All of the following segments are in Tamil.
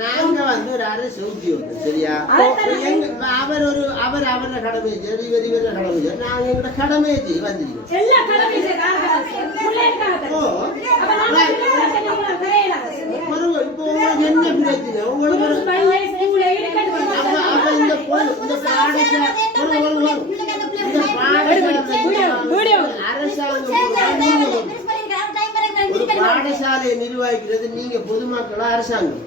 நாங்க வந்து ஒரு அரசு உத்தியோகம் சரியா? அவர் ஒரு அவர் அவர கடமை செய்து இவர் இவர கடமை செய்து நாங்க எங்களோட கடமையை செய்ய வந்திருக்கோம் இப்போ உங்களுக்கு என்ன பிரச்சனை? உங்களுக்கு இந்த பொண்ணு இந்த பாடசாலை ஒரு- ஒரு- ஒரு- இந்த பாடசாலை அரசாங்கம் ஒரு பாடசாலையை நிர்வகிக்கிறது நீங்க பொதுமக்களா அரசாங்கம்?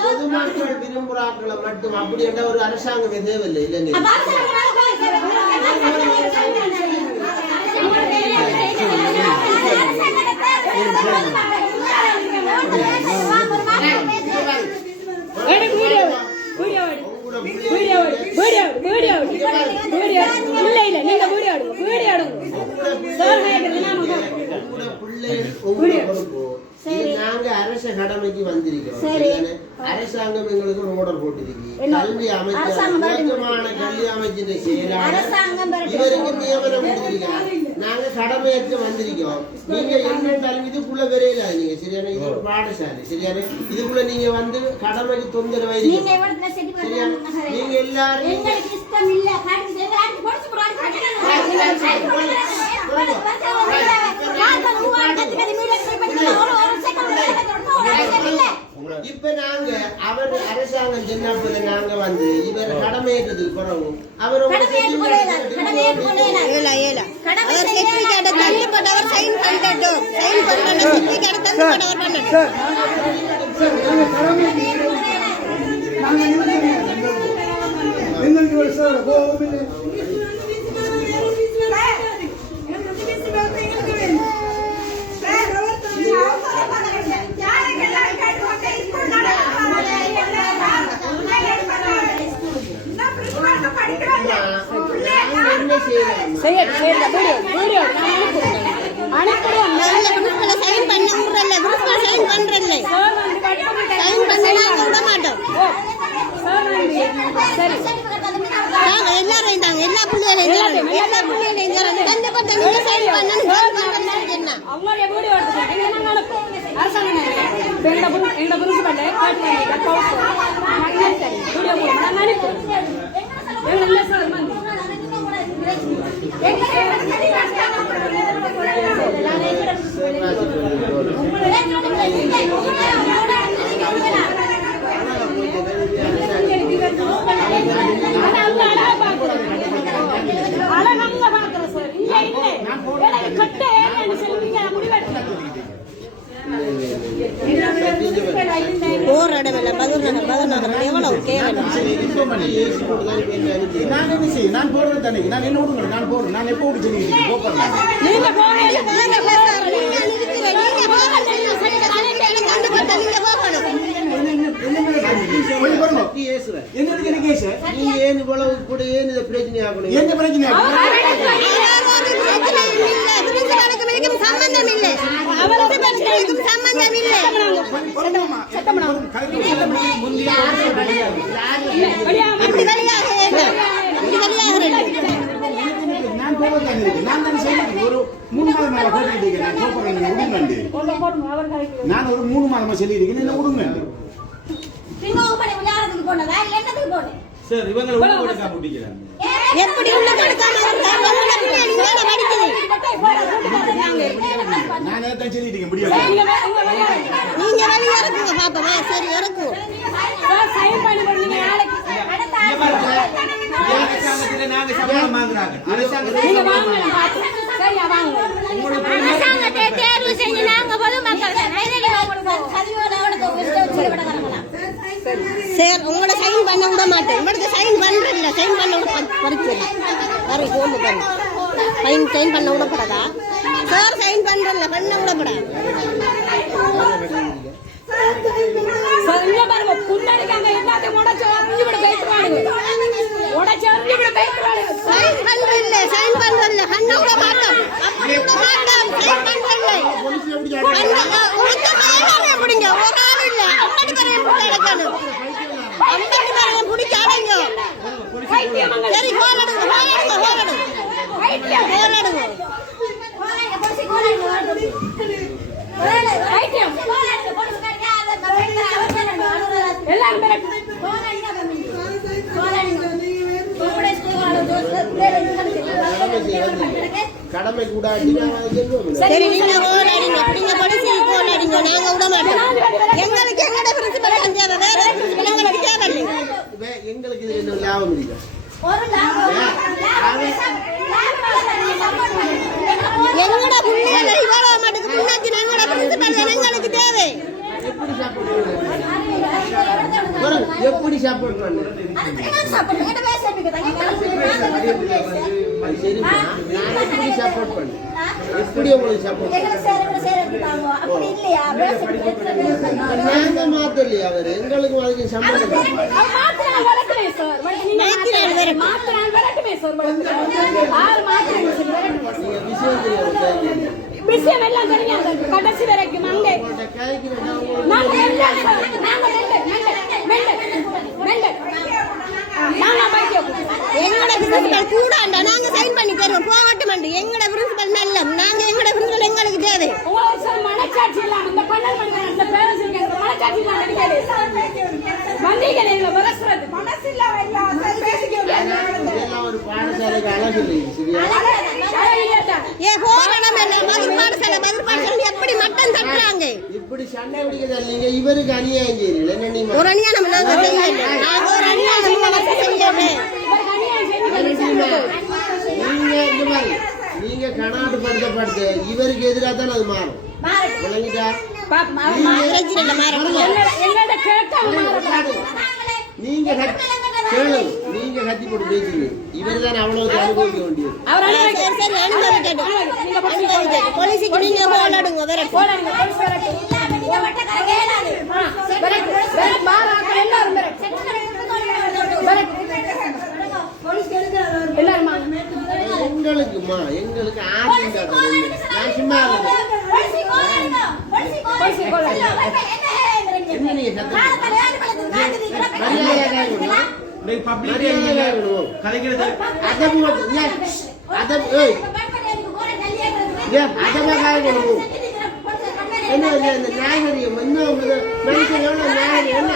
பொதுமக்கள் விரும்புறாக்களை மட்டும்? அப்படி என்ற ஒரு அரசாங்கமே தேவையில்லை இல்லைங்க video video video video video இல்ல இல்ல நீங்க வீடியோ எடுங்க வீடியோ எடுங்க சார் கேக்குறது நாம உங்களோட பிள்ளைகள் உங்களை பொறுப்பு. இது நாங்க அரச கடமைக்கு வந்திருக்கிறோம் சரிதானே? அரசாங்கம் எங்களுக்கு ஒரு ஆர்டர் போட்டிருக்கு. கல்வி அமைச்சர் கல்வி அமைச்சின் செயலாளர் இவருக்கு நியமனம் கொடுத்திருக்கிறார் நாங்க கடமையேற்று வந்திருக்கோம். நீங்க என்னென்றாலும் இதுக்குள்ள விரையில நீங்க சரியான இது ஒரு பாடசாலை. சரியான இதுக்குள்ள நீங்க வந்து கடமைக்கு தொந்தரவு நீங்க எல்லாரும் இல்ல காட்டு செய்து காட்டு பொடிச்சு போறாங்க இப்ப நாங்க அவர் அரசாங்கம் சின்ன பிள்ளை நாங்க வந்து இவர் கடமையேற்றதுக்கு பிறகு அவர் அவர் செக்ரிகேட்டை தந்து போட்டவர் சைன் பண்ணட்டும். சைன் பண்ணணும் செக்ரிகேட்டை தந்து போட்டவர் பண்ணட்டும். எங்களுக்கு ஒரு சார் கோவிலே என்ன செய்யலாம் செய்ய செய்ய வீடியோ வீடியோ அனுப்பிடுவோம் நல்ல குரூப்ல சைன் பண்ண விடுறல்ல குரூப்ல சைன் பண்றல்ல சார் வந்து கட்டாம சைன் பண்ண நாங்க விட மாட்டோம் சார் வந்து சரி நாங்க எல்லாரும் தாங்க எல்லா பிள்ளைகளையும் தரோம். எல்லா பிள்ளைகளையும் தரோம். தந்து போட்ட நீங்க சைன் பண்ணணும் சைன் பண்ணணும் என்ன அவங்களுடைய வீடியோ எடுத்து எங்க நாங்க அனுப்புவோம் அரசாங்கம் எங்கட புரு எங்கட பிரின்சிபல் காட்டுவாங்க கவுஸ் நாங்க சரி வீடியோ போடுவோம் நாங்க அனுப்புவோம் எங்க நல்ல சார் வந்து ஆனா அவங்க அழகா பாக்குறாங்க அழகா பாக்குறேன் சார் இல்ல இல்ல எனக்கு கட்ட ஏன்னு சொல்லுவீங்க முடிவெடுக்கிறேன் போர் இடமில்ல பதினொன்று பதினொன்று எவ்வளவு அனுப்பி நான் என்ன செய்ய நான் போடுறது தானே நான் என்ன விடுங்க நான் போடுறேன் நான் எப்போ விட்டு சொல்லி நீங்க கேஸ் நீ ஏன் இவ்வளவு கூட ஏன் இதை பிரச்சனை ஆகணும் என்ன பிரச்சனை சம்பந்தம் இல்லை சம்பந்தம் நான் நான் ஒரு மூணு மாதமா சொல்லி இருக்கேன் ஒரு மூணு என்ன விடுங்க சார் இவங்களை உள்ள போட்டு காப்பிட்டிக்கிறாங்க எப்படி உள்ள நீங்க படிக்குது. நான் தான் சொல்லிட்டு இருக்கேன் முடியாது. நீங்க வெளியே இறக்குங்க பாப்பா சரி இறக்குவோம் சைன் பண்ணி போடுங்க நாளைக்கு அரசாங்கத்துல நாங்க சம்பளம் வாங்குறாங்க. நீங்க அரசாங்கத்துல வாங்க நான் பார்த்து சரியா வாங்க. அரசாங்கத்தை தேர்வு செஞ்சு நாங்க பொதுமக்கள் தான். சார் உங்களோட சைன் பண்ண விட மாட்டேன் உங்களுக்கு சைன் பண்றதில்ல சைன் பண்ண விட பறிச்சு வர கோம்பு பண்ணு சைன் சைன் பண்ண விடப்படாதா? சார் சைன் பண்றதில்ல பண்ண விடப்படாது சார் இங்க பாருங்க புண்ணடிக்காங்க எல்லாத்தையும் உடைச்சு அரிஞ்சு விட கைத்துவாடுங்க உடைச்சு அரிஞ்சு விட கைத்துவாடுங்க சைன் பண்றதில்ல சைன் பண்றதில்ல பண்ண விட மாட்டோம் அப்படி விட மாட்டோம் சைன் பண்றதில்ல பண்ண- எடுங்க பைத்தியம். எல்லாரும் மிரட்டு. கடமை சொல்லுவேன் சரி நீங்க கோல் அடிங்க. நீங்க விட மாட்டோம் எங்களுக்கு எங்கட பிரின்சிபல் தேவை வேற பிரின்சிபல் எங்களுக்கு தேவையில்லை வே- எங்களுக்கு இதுல என்ன லாபம் இருக்கு எங்கட பிள்ளைகளை இவ்வளவு மட்டுக்கு முன்னாடி எங்கட பிரின்சிபல் எங்களுக்கு தேவை. எப்படி சப்போர்ட் பண்ணு எப்படி சப்போர்ட் பண்ணு அது நான் எப்படி சப்போர்ட் பண்ணு எப்படி உங்களுக்கு சப்போர்ட் நாங்க மாத்தலையே அவர் எங்களுக்கும் அதுக்கு சம்பந்தம் சார். சார். சார். விஷயம் எல்லாம் சார். கடைசி வரைக்கும் அங்கே நாங்க சார். நாங்க ரெண்டு, ரெண்டு. நாங்க பிரின்சிபல் சைன் பண்ணி தருவோம். போகட்டும் எங்கட பிரின்சிபல் நல்ல நாங்க எங்கட பிரின்சிபல் எங்களுக்கு தேவை. ஒரு பாடசாலைக்கு அழகு இல்லை சரியா அழகு இல்லையா? ஏ போகணும் என்ன எப்படி மட்டம் தட்டுறாங்க? இப்படி சண்டை பிடிக்கிறதா? நீங்க இவருக்கு அநியாயம் செய்றீங்க என்ன நீ ஒரு அநியாயம் நாங்க செய்யல. நாங்க ஒரு அநியாயம் நாங்க செய்யல இவருக்கு அநியாயம் செஞ்சு நீங்க இந்த மாதிரி நீங்க கனாட்டுப்படுத்தப்படுத்த இவருக்கு எதிராக தான் அது மாறும். விளங்கிட்டா? கேட்டா. நீங்க கேளுங்க நீங்க கத்தி போட்டு பேசுங்க இவர் தான் அவ்வளவு அனுபவிக்க வேண்டியது போலீஸுக்கு நீங்க போராடுங்க வேற வாங்க. எங்களுக்குமா எங்களுக்கு ஆசை நான் சும்மா. என்ன நீங்க சத்தம். இன்னைக்கு ல இருக்கணும். கலைக்கிறது. அதம்? அதம் ஏய். ஏன் அதமா காயணும் என்ன இந்த நாகரிகம்? என்ன மனுஷன் எவ்வளவு நாகரிகம்?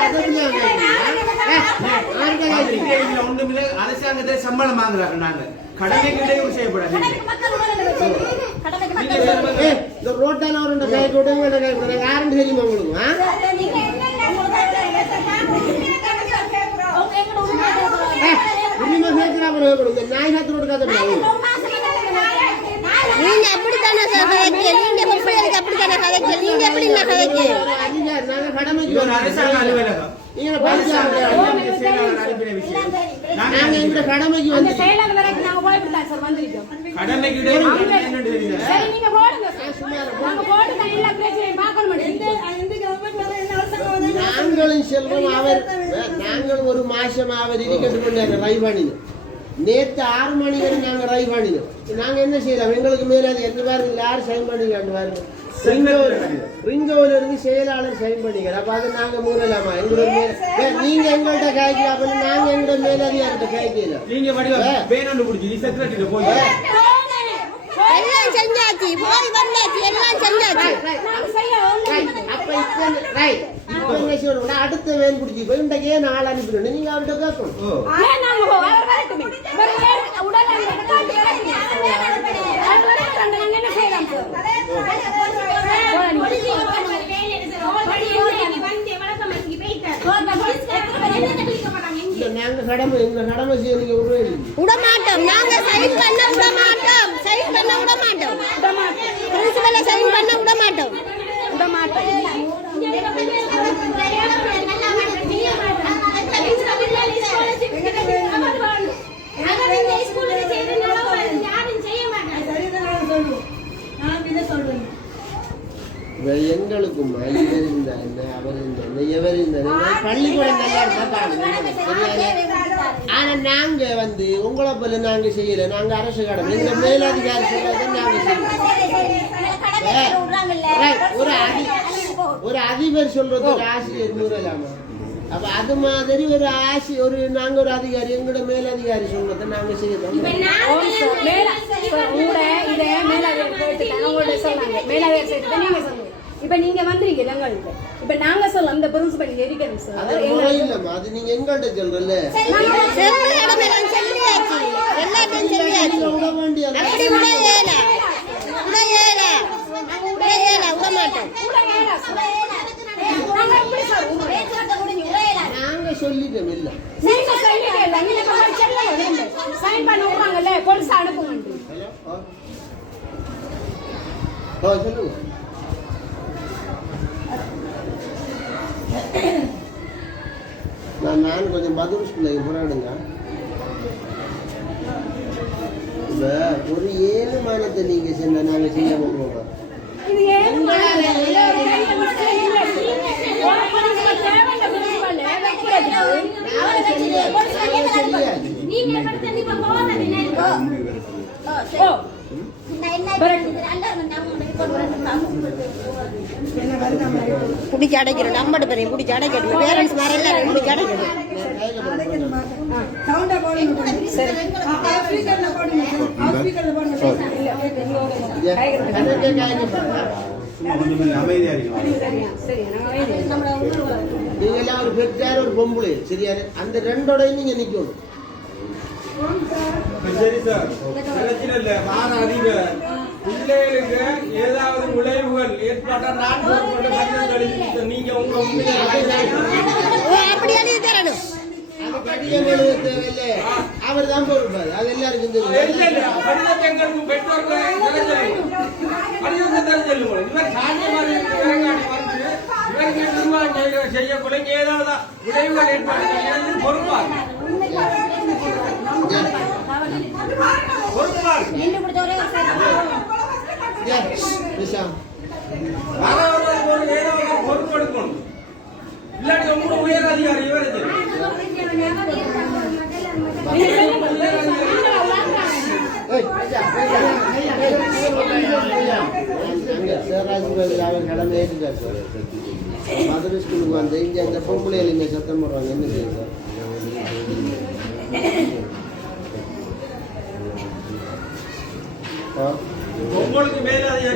ல ஒண்ணுமில்லை அரசாங்கத்தை சம்பளம் வாங்குறாங்க நாங்க. கடமைக்கு இடையூறு செய்யப்படாது இந்த ரோட்டான அவருடைய கை கூட யாருன்னு தெரியுமா உங்களுக்கு? நாய் நீங்க அப்படித்தானே கதைக்கு நீங்க அப்படித்தானே கதைக்கு நீங்க எப்படி கதைக்கு நாங்க நீங்க நீங்க எங்க கடமைக்கு வந்து கடமைக்கு நீங்க போடுங்க நாங்க எல்லா பிரச்சனையும் பார்க்க மாட்டேங்குது நாங்களும் செல்வம் அவர் நாங்கள் ஒரு மாசம் அவர் இருக்கட்டும் கொண்டாங்க ரை நேத்து ஆறு மணி வரை நாங்க ரை பண்ணினோம். நாங்க என்ன செய்யலாம்? எங்களுக்கு மேல அது எந்த பாருங்க யார் சைன் பண்ணிக்காண்டு பாருங்க. ரிங்கோல இருந்து செயலாளர் சைன் பண்ணிக்கிற அப்ப அதை நாங்க மூடலாமா? எங்களோட மேல ஏ, நீங்க எங்கள்கிட்ட காய்க்கலாம் அப்ப நாங்க எங்களோட மேலதிகாரிட்ட காய்க்கலாம் நீங்க வடிவா வேணும்னு குடிச்சு நீ செக்ரட்டரி போய் எல்லாம் செஞ்சாச்சு. போய் வந்தாச்சு. எல்லாம் செஞ்சாச்சு. அப்ப இப்ப right. இப்ப என்ன செய்யணும்? அடுத்த வேன் பிடிச்சி போய் இன்றைக்கு ஏன் ஆள் அனுப்பிடணும். நீங்க அவர்கிட்ட கேட்கணும். ஏன் நாங்க போ- அவர் வரட்டுமே. இவர் ஏன் உடனே அந்த காட்டு கிடக்குது. அவர் வரட்டும், நாங்க என்ன செய்யலாம் சார்? இல்ல நாங்க கடமை எங்க கடமை செய்ய நீங்க விடவே இல்லை விட மாட்டோம் நாங்க சைன் பண்ண விட மாட்டோம் சைன் பண்ண விட மாட்டோம் பிரின்சிபல்ல சைன் பண்ண விட மாட்டோம் விட மாட்டோம். இவர் இந்த என்ன, அவர் இந்த என்ன, இவர் இந்த என்ன, பள்ளிக்கூடம் நல்லா சரியானே? ஆனா நாங்க வந்து உங்களை போல நாங்க செய்யல நாங்க அரசு கடமை எங்க மேலதிகாரி செய்யறதை நாங்க Right. ஒரு அதி ஒரு அதிபர் சொல்றது ஒரு ஆசிரியர் மீறலாமா அப்ப அது மாதிரி ஒரு ஆசி ஒரு நாங்க ஒரு அதிகாரி எங்களோட மேலதிகாரி சொன்னதை நாங்க செய்யறோம். ஓ, சார், மேல சார், உங்களோட இதை மேலாளர் கேட்டுட்டாங்க. உங்களோட சொன்னாங்க. மேலாளர் சேர்த்து நீங்க சொல்லுங்க. இப்ப நீங்க வந்தீங்க எங்கள்கிட்ட இப்ப நாங்க சொல்ல அந்த பிரின்சிபல் இருக்கிறோம் அது சார் முறை இல்லம்மா அது நீங்க சொல்றல சொல்லிட்டோம் இல்ல நீங்க சொல்லுங்க விடுங்க. சைன் பண்ண விடுறாங்கல்ல போலீஸ் அனுப்புங்க ஹலோ ஆ சொல்லுங்க நான் நான் கொஞ்சம் பதில் ஸ்கூல்ல போராடுங்க. இப்ப ஒரு ஏழு மானத்தை நீங்க செஞ்ச நாங்க செய்யாம போவோம் இது ஏன் மாதிரி? ஒரு பிரின்சிபல் தேவையில்ல பிரின்சிபல் வைக்கிறதுக்கு. அவரை வச்சு போலீஸ் நீங்க குடிச்சு அடைக்கிறோம். நம்மட பெரிய குடிச்சு அடைக்கணும் பேரண்ட்ஸ் மாதிரி எல்லாரும் குடிச்சு அடைக்கணும் நாங்க ஒரு பெற்றார் ஒரு பொம்பளை. சரியா? அந்த ரெண்டோடையும் நீங்க நிக்கணும். சரி சார். பிரச்சனை இல்லை வார அதிபர் பிள்ளைகளுக்கு ஏதாவது விளைவுகள் நான். நீங்க உங்க அவர் தான் பொறுப்பாரு அது எல்லாருக்கும் தெரியும் பெற்றோர்கள் ஏதாவது விளைவுகள் ஏற்பட்டு பொறுப்பார் பொறுப்பெடுக்கணும் இல்லாட்டி உங்க உயர் அதிகாரி இவருக்கு மதுரை ஸ்கூலுக்கு வந்து இங்க அந்த பொம்பளைகள் சத்தம் போடுறாங்க என்ன செய்யுங்க சார் உங்களுக்கு மேல இங்க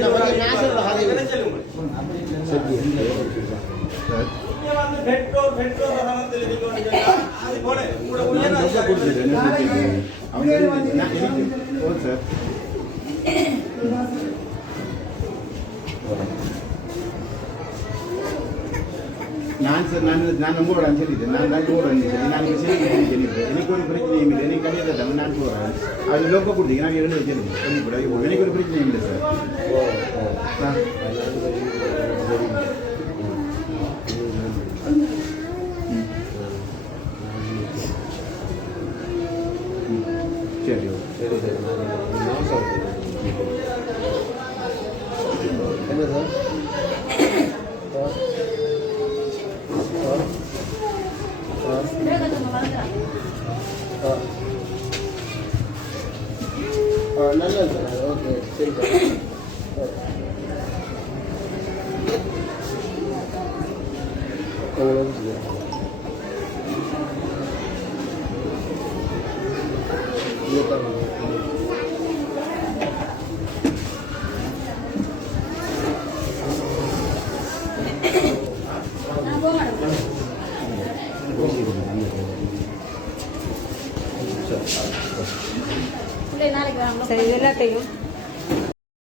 வந்து அது போல உங்களோட உயர் அதிகாரி நான் சார் நான் நான் உங்களோட சொல்லிட்டேன் நான் தான் போகிறேன் சொல்லி நான் இங்கே சொல்லி சொல்லிட்டேன் எனக்கு ஒரு பிரச்சனையும் இல்லை. எனக்கு கல்யாணம் தான் நான் போகிறேன் அது லோக்க கொடுத்தீங்க நான் எழுந்து வச்சிருக்கேன். எனக்கு ஒரு பிரச்சனையும் இல்லை. சரி ஓகே என்ன சார் ஆ. ஆ. ஆ, நல்லது சார் ஓகே சரி சார் உங்களுக்கு சரி. இது